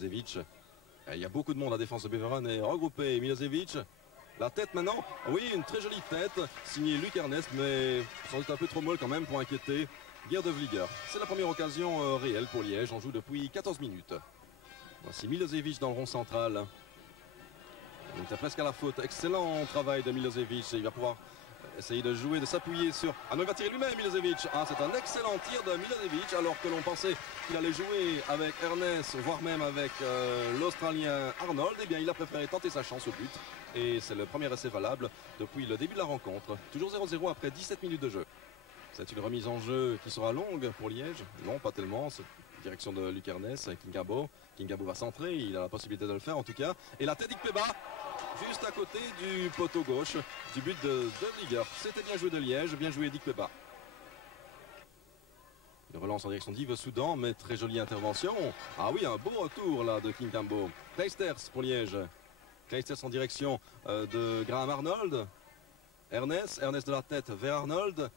Milosevic. Il y a beaucoup de monde, la défense de Beveren est regroupée. Milosevic, la tête maintenant. Oui, une très jolie tête, signée Luc Ernest, mais sans doute un peu trop molle quand même pour inquiéter Geert de Vlieger. C'est la première occasion réelle pour Liège. On joue depuis 14 minutes. Voici Milosevic dans le rond central. Il était presque à la faute. Excellent travail de Milosevic. Il va pouvoir essayer de jouer, de s'appuyer sur... Ah non, il va tirer lui-même, Milosevic. Ah, c'est un excellent tir de Milosevic, alors que l'on pensait qu'il allait jouer avec Ernest, voire même avec l'Australien Arnold. Eh bien, il a préféré tenter sa chance au but. Et c'est le premier essai valable depuis le début de la rencontre. Toujours 0-0 après 17 minutes de jeu. C'est une remise en jeu qui sera longue pour Liège. Non, pas tellement. Direction de Luc Ernest, Kingabo. Kingabo va centrer, il a la possibilité de le faire en tout cas. Et la tête d'Ikpeba, juste à côté du poteau gauche du but de Vlieger. C'était bien joué de Liège, bien joué d'Ikpeba. Une relance en direction d'Yves Soudan, mais très jolie intervention. Ah oui, un beau retour là de Kingabo. Kleisters pour Liège. Kleisters en direction de Graham Arnold. Ernest de la tête vers Arnold.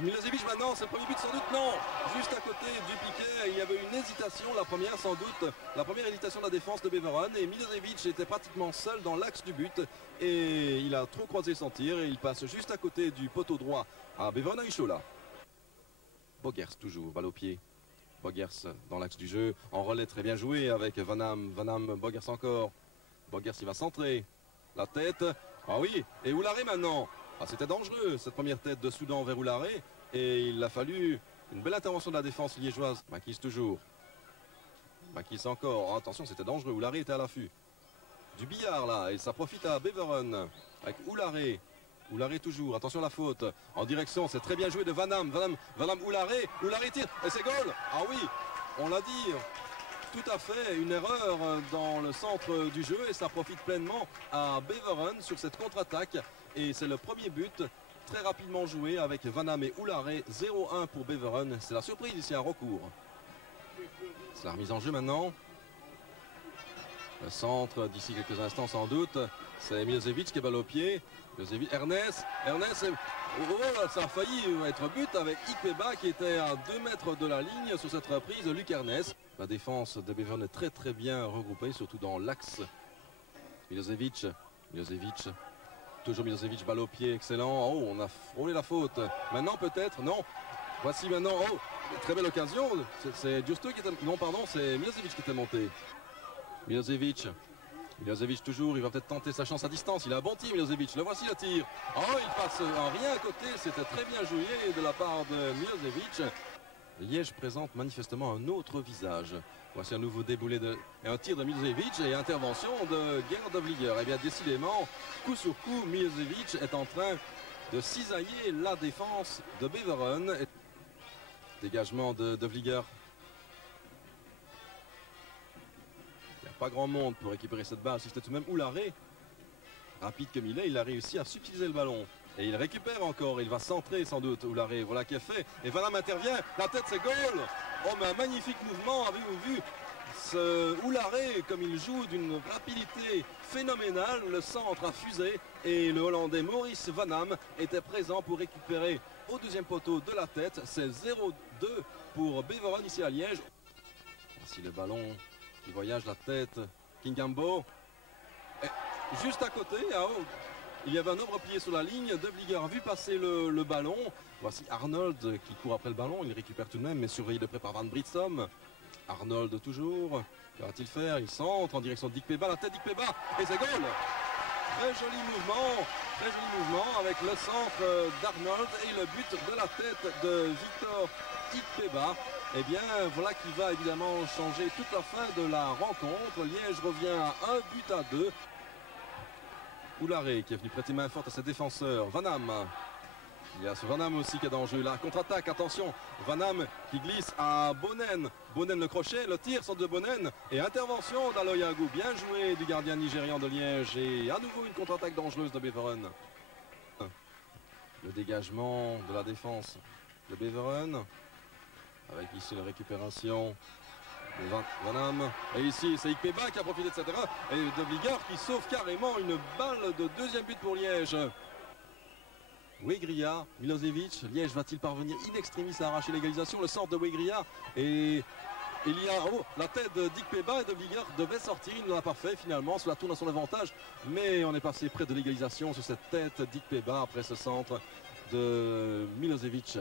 Milosevic maintenant, c'est le premier but sans doute, non, juste à côté du piquet, il y avait une hésitation, la première sans doute, la première hésitation de la défense de Beveren, et Milosevic était pratiquement seul dans l'axe du but, et il a trop croisé son tir, et il passe juste à côté du poteau droit à Beveren à Ishola. Bogers toujours, balle au pied, Bogers dans l'axe du jeu, en relais très bien joué avec Vanham, Bogers encore, Bogers il va centrer, la tête, ah oui, et Oularé maintenant. Ah, c'était dangereux cette première tête de Soudan vers Oularé et il a fallu une belle intervention de la défense liégeoise. Makis toujours. Makis encore. Oh, attention, c'était dangereux. Oularé était à l'affût. Du billard là et ça profite à Beveren avec Oularé. Oularé toujours. Attention à la faute. En direction, c'est très bien joué de Vanham. Vanham Oularé. Oularé tire et c'est goal. Ah oui, on l'a dit. Tout à fait, une erreur dans le centre du jeu et ça profite pleinement à Beveren sur cette contre-attaque. Et c'est le premier but très rapidement joué avec Vanham et Oularé. 0-1 pour Beveren. C'est la surprise ici à recours. C'est la remise en jeu maintenant. Le centre d'ici quelques instants sans doute. C'est Milosevic qui est balle au pied. Milosevic, Ernest, oh, ça a failli être but avec Ikpeba qui était à 2 mètres de la ligne sur cette reprise de Luc Ernest. La défense de Beveren est très très bien regroupée, surtout dans l'axe. Milosevic, toujours Milosevic, balle au pied, excellent. Oh, on a frôlé la faute. Maintenant peut-être, non. Voici maintenant, oh, très belle occasion. C'est Justo qui était, non pardon, c'est Milosevic qui était monté. Milosevic toujours, il va peut-être tenter sa chance à distance. Il a un bon tir Milosevic, le voici le tir. Oh, il passe en rien à côté, c'était très bien joué de la part de Milosevic. Liège présente manifestement un autre visage. Voici un nouveau déboulé et un tir de Milosevic et intervention de Geert de Vlieger. Et bien décidément, coup sur coup, Milosevic est en train de cisailler la défense de Beveren. Dégagement de Vlieger. Il n'y a pas grand monde pour récupérer cette balle. Si c'était tout de même Oularé, rapide comme il a réussi à subtiliser le ballon. Et il récupère encore, il va centrer sans doute Oularé, voilà qui est fait. Et Vanham intervient, la tête c'est goal. Oh mais un magnifique mouvement, avez-vous vu ce Oularé comme il joue d'une rapidité phénoménale, le centre a fusé et le Hollandais Maurice Vanham était présent pour récupérer au deuxième poteau de la tête. C'est 0-2 pour Beveren ici à Liège. Voici le ballon qui voyage la tête, Kingabo. Et juste à côté, il y avait un ombre-pied sur la ligne, de Vlieger a vu passer le ballon. Voici Arnold qui court après le ballon, il récupère tout de même, mais surveillé de près par Van Britsom. Arnold toujours, que va-t-il faire? Il centre en direction d'Ikpeba, la tête d'Ikpeba, et c'est goal. Très joli mouvement avec le centre d'Arnold et le but de la tête de Victor Ikpeba. Eh bien, voilà qui va évidemment changer toute la fin de la rencontre. Liège revient à 1-2. Oularé qui est venu prêter main forte à ses défenseurs. Vanham. Il y a ce Vanham aussi qui est dans le jeu. La contre-attaque, attention. Vanham qui glisse à Bonen. Bonen le crochet, le tir centre de Bonen. Et intervention d'Aloyagou. Bien joué du gardien nigérian de Liège. Et à nouveau une contre-attaque dangereuse de Beveren. Le dégagement de la défense de Beveren. Avec ici la récupération de Vanham. Et ici, c'est Ikpeba qui a profité de cette erreur. Et de Vlieger qui sauve carrément une balle de deuxième but pour Liège. Wegria, Milosevic, Liège va-t-il parvenir in extremis à arracher l'égalisation? Le centre de Wegria et Il y a la tête de Dick Peba et de Vigueur devait sortir, il ne l'a pas fait finalement, cela tourne à son avantage, mais on est passé près de l'égalisation sur cette tête Dick Peba après ce centre de Milosevic.